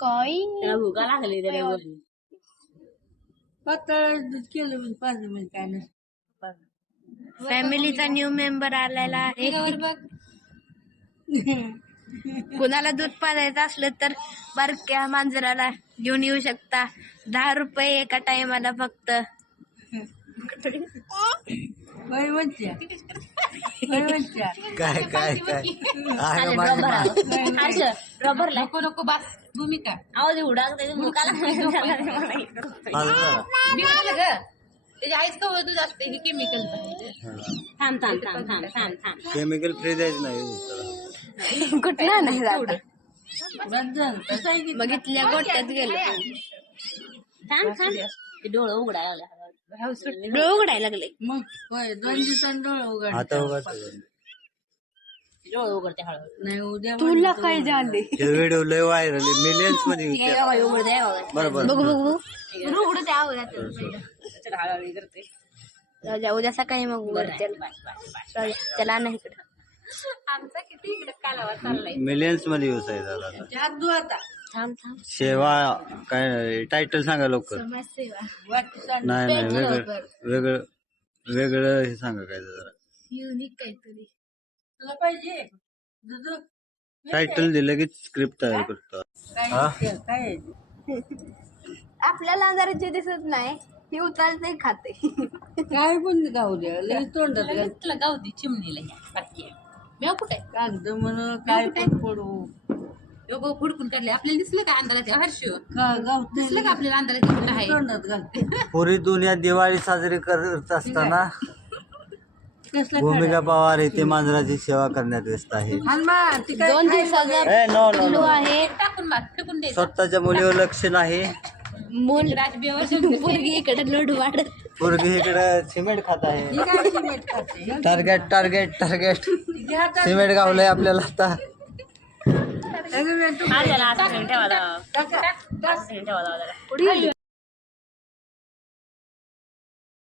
काही त्याला भुका लागली त्याला बोलली. पातळ दूध केलं म्हणजे पाच मिनिट काय नसतं फॅमिलीचा न्यू मेंबर आलेला आहे कुणाला दूध पाजायचं असलं तर बारक्या मांजराला घेऊन येऊ शकता दहा रुपये एका टाइमाला फक्त काय काय काय नको नको बस. भूमिका. आवाज एवढा त्याच्या भुका लागली. माझं जरा. मी म्हणलं ग त्याच्या आईच कवळ दूध असते की केमिकल थांब थांब थांब थांब थांब थांब. केमिकल फ्री द्यायचं नाही कुठला नाही जात बघितल्या गोट्यात गेलो थांब थांब. ते डोळं उघडायला लागले. डोळे उघडायला लागले. मग होय दोन दिवसांनी डोळे उघड आता उगा डोळं उघडते हळूहळू. नाही उद्या तुला काय झाले हे व्हिडिओ लय व्हायरल मिलियन्समध्ये हे विचार. बघा, उघडते हे बघा. बरोबर बघू. बघू उघडते आवाज चला, हळूहळू करते. जाऊ द्या, उद्या सकाळी मग उघडते बाय, बाय, बाय. जाऊ द्या, त्याला नाही इकडं. आमचा किती इकडे कालावा चाललाय? मिलियन्समध्ये यूज आहे दादा आता. हात धु आता. थांब थांब. सेवा काय टायटल सांगा लवकर. समाजसेवा. वाटतं सांग. नाही नाही वेगळं वेगळं वेगळं हे सांगा काय जरा. युनिक काहीतरी. तुला पाहिजे? दुधू टायटल दिलं की स्क्रिप्ट तयार करतो. काय? आहे? आपल्याला जरा जे दिसत नाही. हे उचलते खाते. काय पण गाऊ द्या लई तोंडात घाल. तुला गावती चिमणीला ह्या पटकी मेव कुठे? कागद म्हण काय पण पडू बघ फुडकून काढले. आपल्याला दिसलं का अंधाराच्या हर्ष? का गावते दिसलं का आपल्याला अंधाराच्या कुठं आहे? तोंडात घालते. पुरी दुनिया दिवाळी साजरी करत असताना भूमिका पवार येथे मांजराची सेवा करण्यात व्यस्त आहे. हनुमान ती काय दोन दिवसाचा ए, नो नो पिल्लू नो आहे. टाकून मार फेकून दे. स्वतःच्या मुलीवर लक्ष नाही. मूल राजबेवर मुलगी इकडे लोड वाढत. पोरगी इकडे सिमेंट खात आहे. ही काय सिमेंट खाते? टार्गेट टार्गेट टार्गेट सिमेंट गावलंय आपल्याला आता. ठेवा